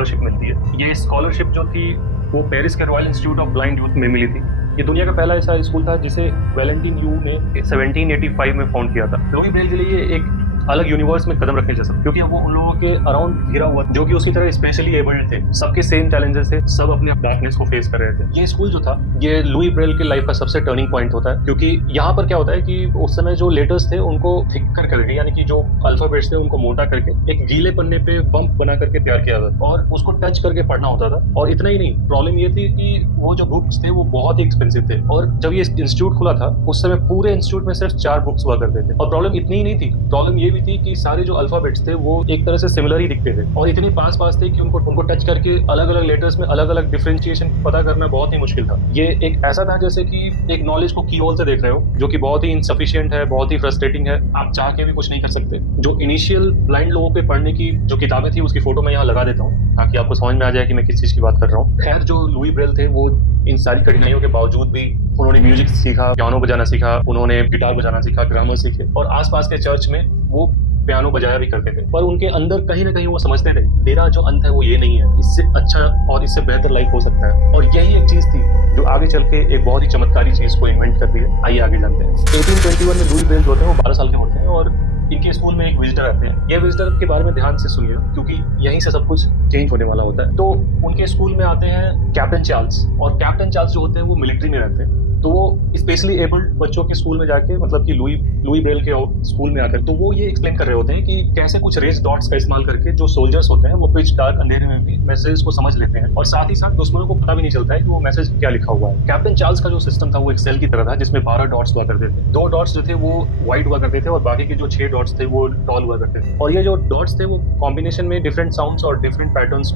Scholarship मिलती है। ये स्कॉलरशिप जो थी वो पेरिस के royal institute of blind youth में मिली थी। ये दुनिया का पहला ऐसा स्कूल था जिसे वैलेंटीन यू ने 1785 में फाउंड किया था। लुई ब्रेल के लिए ये एक अलग यूनिवर्स में कदम रखने जैसा, क्योंकि वो उन लोगों के अराउंड घिरा हुआ जो कि उसकी तरह स्पेशली एबल्ड थे। सबके सेम चैलेंजेस थे, सब अपने डार्कनेस को फेस कर रहे थे। ये स्कूल जो था ये लुई ब्रेल के लाइफ का सबसे टर्निंग पॉइंट होता है, क्योंकि यहाँ पर क्या होता है कि उस समय जो लेटर्स थे उनको थिकर करके, यानी कि जो अल्फाबेट्स थे उनको मोटा करके एक गीले पन्ने पे बम्प बना करके तैयार किया था और उसको टच करके पढ़ना होता था। और इतना ही नहीं, प्रॉब्लम ये थी कि वो जो बुक्स थे वो बहुत ही एक्सपेंसिव थे। और जब ये इंस्टीट्यूट खुला था उस समय पूरे इंस्टीट्यूट में सिर्फ 4 बुक्स हुआ करते थे। और प्रॉब्लम इतनी ही नहीं थी, प्रॉब्लम ये भी थी कि सारे जो अल्फाबेट्स थे वो एक तरह से सिमिलर ही दिखते थे और इतनी पास थे कि उनको टच करके अलग अलग लेटर्स में अलग अलग डिफरेंशिएशन पता करना बहुत ही मुश्किल था। ये एक ऐसा था जैसे कि एक नॉलेज को की होल से देख रहे हो, जो कि बहुत ही इनसफिशिएंट है, बहुत ही फ्रस्ट्रेटिंग है। आप चाह के भी कुछ नहीं कर सकते। जो इनिशियल ब्लाइंड लोगों पे पढ़ने की जो किताबें थी उसकी फोटो मैं यहाँ लगा देता हूँ ताकि आपको समझ में आ जाए कि मैं किस चीज की बात कर रहा हूँ। खैर, जो लुई ब्रेल थे वो इन सारी कठिनाइयों के बावजूद भी उन्होंने म्यूजिक सीखा, पियानो बजाना सीखा, उन्होंने गिटार बजाना सीखा, ग्रामर सीखे और आसपास के चर्च में वो पियानो बजाया भी करते थे। पर उनके अंदर कहीं ना कहीं वो समझते थे मेरा जो अंत है वो ये नहीं है, इससे अच्छा और इससे बेहतर लाइफ हो सकता है। और यही एक चीज थी जो आगे चल के एक बहुत ही चमत्कारी चीज को इन्वेंट कर दी है। आइए आगे जानते हैं। 1821 में लुई ब्रेल जो होते हैं वो 12 साल के होते हैं और इनके स्कूल में एक विजिटर आते हैं। ये विजिटर के बारे में ध्यान से सुनिए क्योंकि यहीं से सब कुछ चेंज होने वाला होता है। तो उनके स्कूल में आते हैं कैप्टन चार्ल्स, और कैप्टन चार्ल्स जो होते हैं वो मिलिट्री में रहते हैं। तो वो स्पेशली एबल्ड बच्चों के स्कूल में जाके, मतलब कि लुई ब्रेल के स्कूल में आकर, तो वो ये एक्सप्लेन कर रहे होते हैं कि कैसे कुछ रेस डॉट्स का इस्तेमाल करके जो सोल्जर्स होते हैं वो पिच डार्क अंधेरे में भी मैसेज को समझ लेते हैं और साथ ही साथ दुश्मनों को पता भी नहीं चलता है कि वो मैसेज क्या लिखा हुआ है। कैप्टन चार्ल्स का जो सिस्टम था वो एक सेल की तरह था जिसमें 12 डॉट्स हुआ करते थे। 2 डॉट्स जो थे वो व्हाइट हुआ करते थे और बाकी के जो 6 डॉट्स थे वो टॉल हुआ करते थे। और ये जो डॉट्स थे वो कॉम्बिनेशन में डिफरेंट साउंड्स और डिफरेंट पैटर्न्स